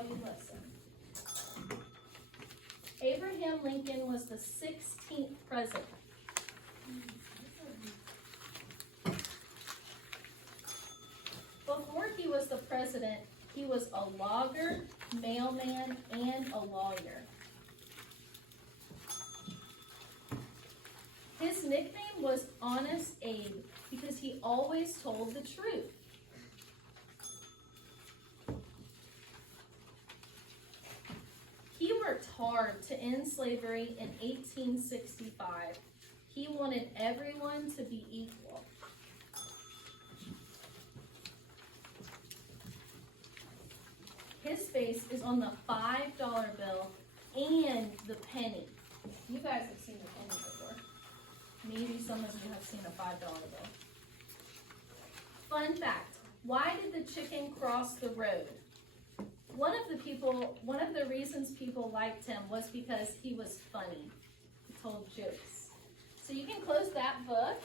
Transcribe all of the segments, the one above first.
while you listen. Abraham Lincoln was the 16th president. Before he was the president, he was a logger, mailman, and a lawyer. His nickname was Honest Abe because he always told the truth. He worked hard to end slavery in 1865. He wanted everyone to be equal. His face is on the $5 bill and the penny. You guys have seen the penny before. Maybe some of you have seen a $5 bill. Fun fact, why did the chicken cross the road? One of the reasons people liked him was because he was funny. He told jokes. So you can close that book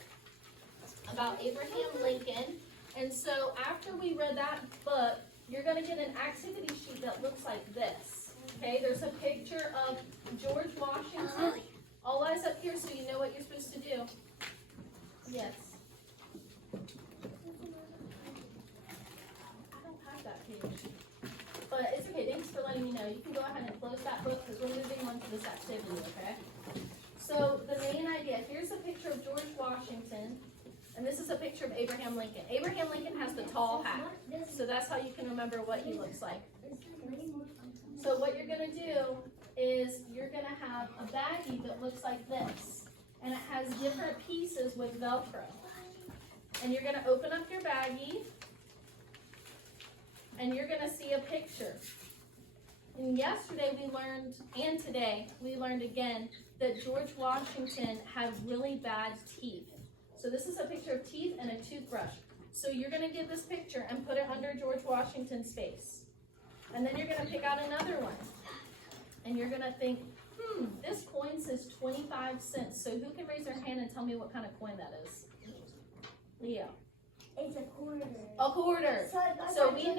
about Abraham Lincoln. And so after we read that book, you're going to get an activity sheet that looks like this. Okay, there's a picture of George Washington. All eyes up here so you know what you're supposed to do. Yes. I don't have that page. But it's okay, thanks for letting me know. You can go ahead and close that book because we're moving on to this activity, okay? So the main idea, here's a picture of George Washington, and this is a picture of Abraham Lincoln. Abraham Lincoln has the tall hat, so that's how you can remember what he looks like. So what you're going to do is you're going to have a baggie that looks like this, and it has different pieces with Velcro. And you're going to open up your baggie, and you're going to see a picture. And yesterday we learned, and today we learned again, that George Washington had really bad teeth. So this is a picture of teeth and a toothbrush. So you're going to get this picture and put it under George Washington's face. And then you're going to pick out another one. And you're going to think, this coin says 25 cents. So who can raise their hand and tell me what kind of coin that is? Leo. It's a quarter. A quarter. So we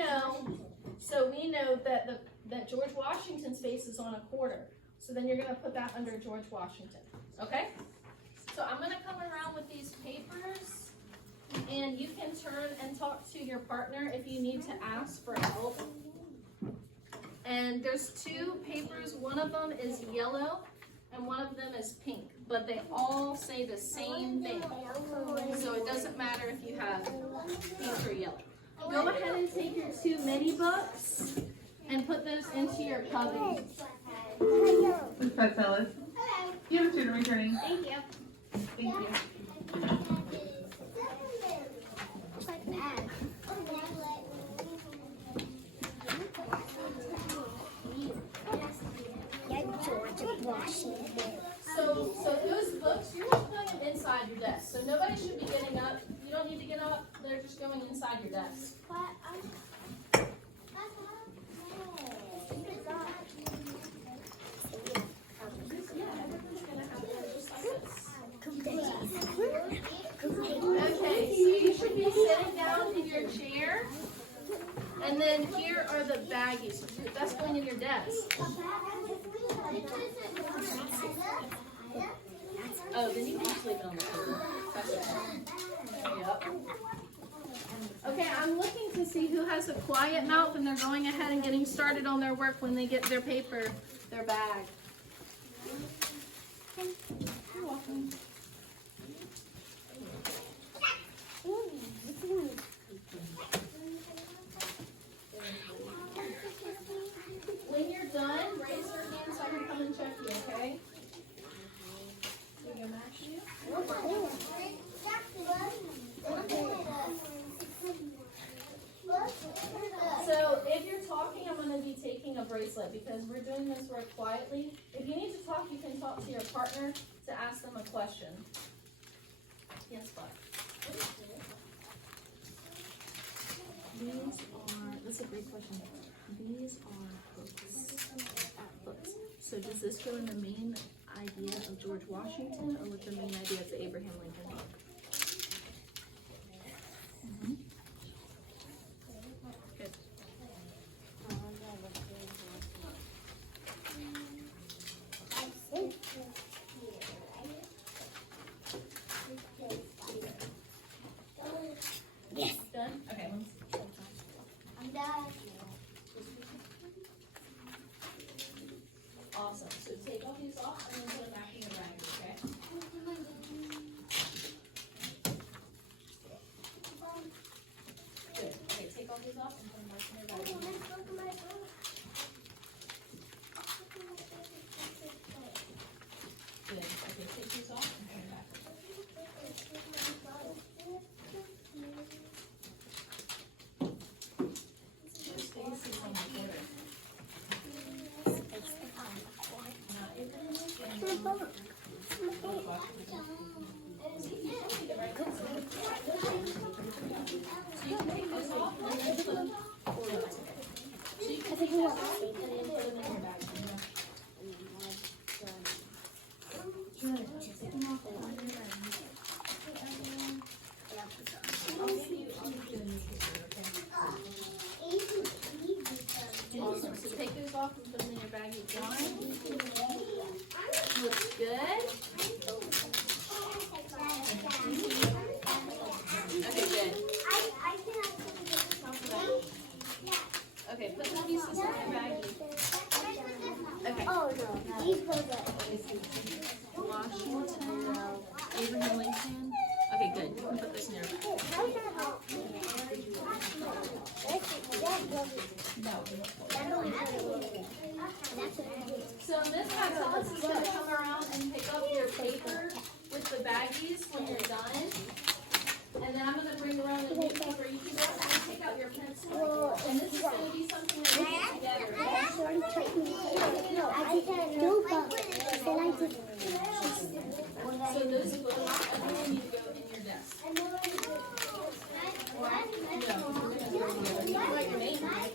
know that George Washington's face is on a quarter. So then you're going to put that under George Washington. Okay? So I'm going to come around with these papers, and you can turn and talk to your partner if you need to ask for help. And there's two papers. One of them is yellow, and one of them is pink. But they all say the same thing. So it doesn't matter if you have pink or yellow. Go ahead and take your two mini books and put those into your cubby. What's that, fellas? Hello. You have a student returning. Thank you. Thank you. So those books, you're just putting them inside your desk. So nobody should be getting up. You don't need to get up. They're just going inside your desk. Okay, so you should be sitting down in your chair. And then here are the baggies. That's going in your desk. Oh, then you can just leave it on the table. That's okay. Yep. Okay, I'm looking to see who has a quiet mouth and they're going ahead and getting started on their work when they get their paper, their bag. You're welcome. When you're done, raise your hand so I can come and check you, okay? So if you're talking, I'm going to be taking a bracelet because we're doing this work quietly. If you need to talk, you can talk to your partner to ask them a question. Yes, Bob. That's a great question. These are books. So does this go in the main idea of George Washington or with the main idea of the Abraham Lincoln? Good. Okay, put the pieces in your baggie. Okay. Oh no, these were the. Washington, Abraham Lincoln. Okay, good. You can put this in your bag. How does that help? So Miss Catalyst is going to come around and pick up your paper with the baggies when you're done. And then I'm going to bring around the new paper. You can go ahead and take out your pencil. And this is going to be something that we do together. Okay? No, I didn't do but then I did. So those books, everyone need to go in your desk. Or, no, you can write your name, right?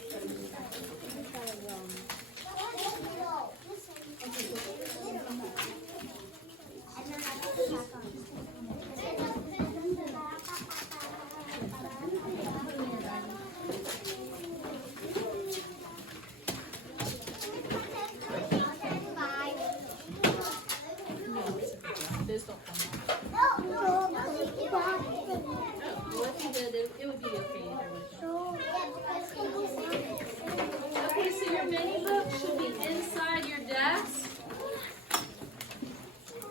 Those don't come out. Well, if you did, it would be okay either way. Okay, so your mini book should be inside your desk.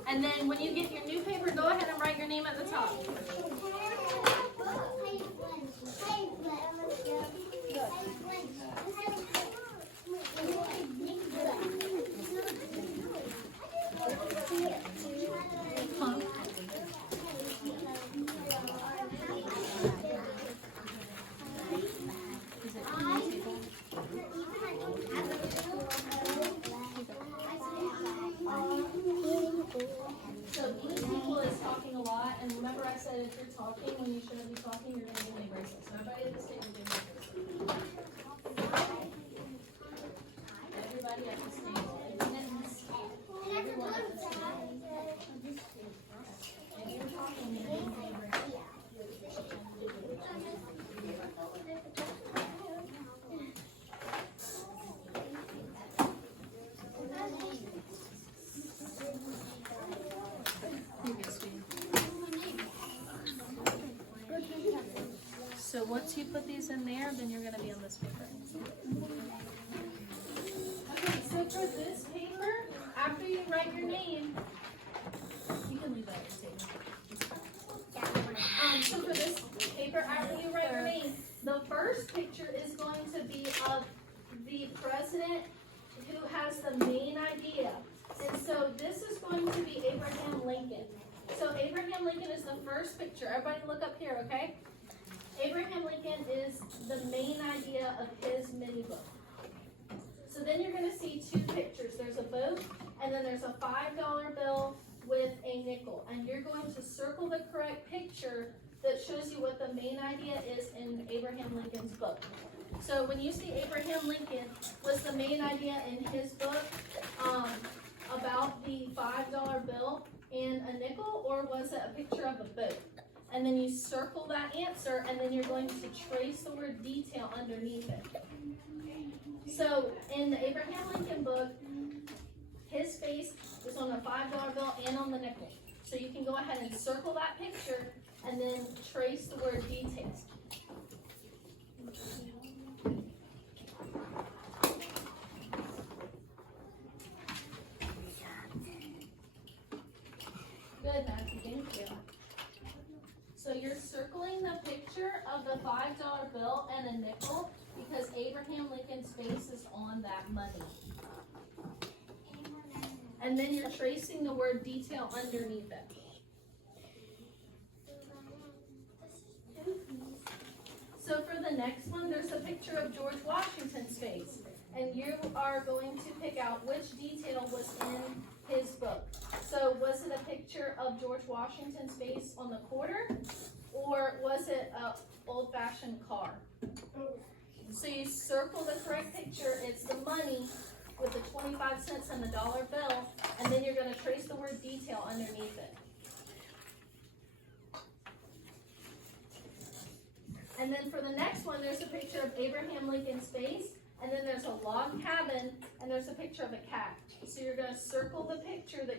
And then when you get your new paper, go ahead and write your name at the top. So blue people is talking a lot, and remember I said if you're talking when you shouldn't be talking, you're going to give me bracelets. So everybody at this table give me bracelets. Everybody at this table. Everyone at this table. If you're talking, you're going to give me bracelets. So once you put these in there, then you're going to be on this paper. Okay, so for this paper, after you write your name, you can leave that at your table. So for this paper, after you write your name, the first picture is going to be of the president who has the main idea. And so this is going to be Abraham Lincoln. So Abraham Lincoln is the first picture. Everybody look up here, okay? Abraham Lincoln is the main idea of his mini book. So then you're going to see two pictures. There's a boat, and then there's a $5 bill with a nickel. And you're going to circle the correct picture that shows you what the main idea is in Abraham Lincoln's book. So when you see Abraham Lincoln, was the main idea in his book about the $5 bill and a nickel, or was it a picture of a boat? And then you circle that answer, and then you're going to trace the word detail underneath it. So in the Abraham Lincoln book, his face is on the $5 bill and on the nickel. So you can go ahead and circle that picture and then trace the word details. Good, Matthew, thank you. So you're circling the picture of the $5 bill and a nickel because Abraham Lincoln's face is on that money. And then you're tracing the word detail underneath it. So for the next one, there's a picture of George Washington's face. And you are going to pick out which detail was in his book. So was it a picture of George Washington's face on the quarter? Or was it an old-fashioned car? So you circle the correct picture. It's the money with the 25 cents and the dollar bill. And then you're going to trace the word detail underneath it. And then for the next one, there's a picture of Abraham Lincoln's face. And then there's a log cabin, and there's a picture of a cat. So you're going to circle the picture that